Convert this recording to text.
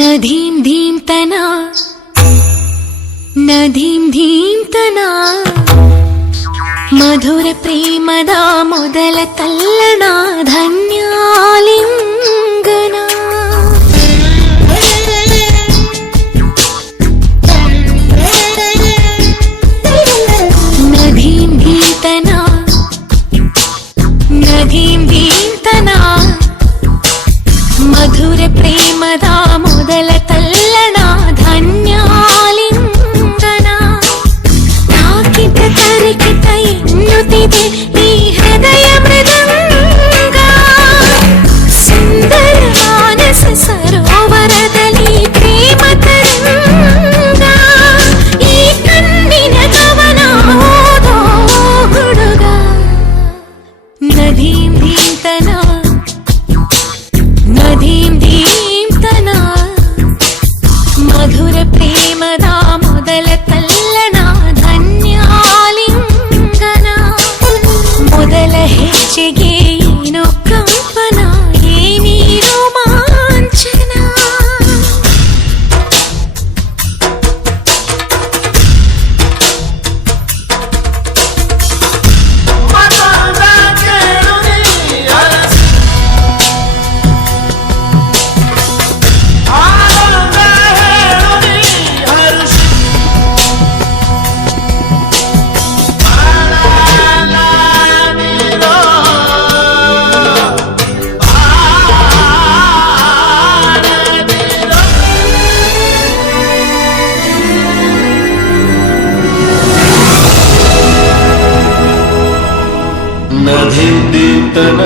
ನದೀಂ ಧೀಂ ತನ ನದೀಂ ಧೀಂ ತನ ಮಧುರ ಪ್ರೇಮದ ಮೊದಲ ತಲ್ಲಣ ಧನ್ಯಾಲಿಂಗನ ನದೀಂ ಧೀಂ ತನ ನದೀಂ ಧೀಂ ತನ ಮಧುರ ಪ್ರೇಮದ ಮೊದಲ ತಲ್ಲಣ ಧನ್ಯಾಲಿಂಗನ ತಾಕಿತ ತರಿಕಿತ ಎನ್ನುತ್ತಿದೆ ಈ ಹೃದಯ ಮೃದಂಗ ಸುಂದರ ಮಾನಸ ಸರೋವರದಲ್ಲಿ ಪ್ರೇಮ ತರಂಗ ಈ ಕಣ್ಣಿನ ಕವನ ಓದೋ ಹುಡುಗ ನದೀಂ ಧೀಂ ತನ ನದೀಂ ಧೀಂ ತನ ಮಧುರ ಪ್ರೇಮದ ಮೊದಲ ತಲ್ಲಣ ಧನ್ಯಾಲಿಂಗನ ಮೊದಲ ಹೆಜ್ಜೆಗೆ ಏನೋ ಕಂಪನ ಏನೇ ರೋಮಾಂಚನ ನದೀಂ ಧೀಂ ತನ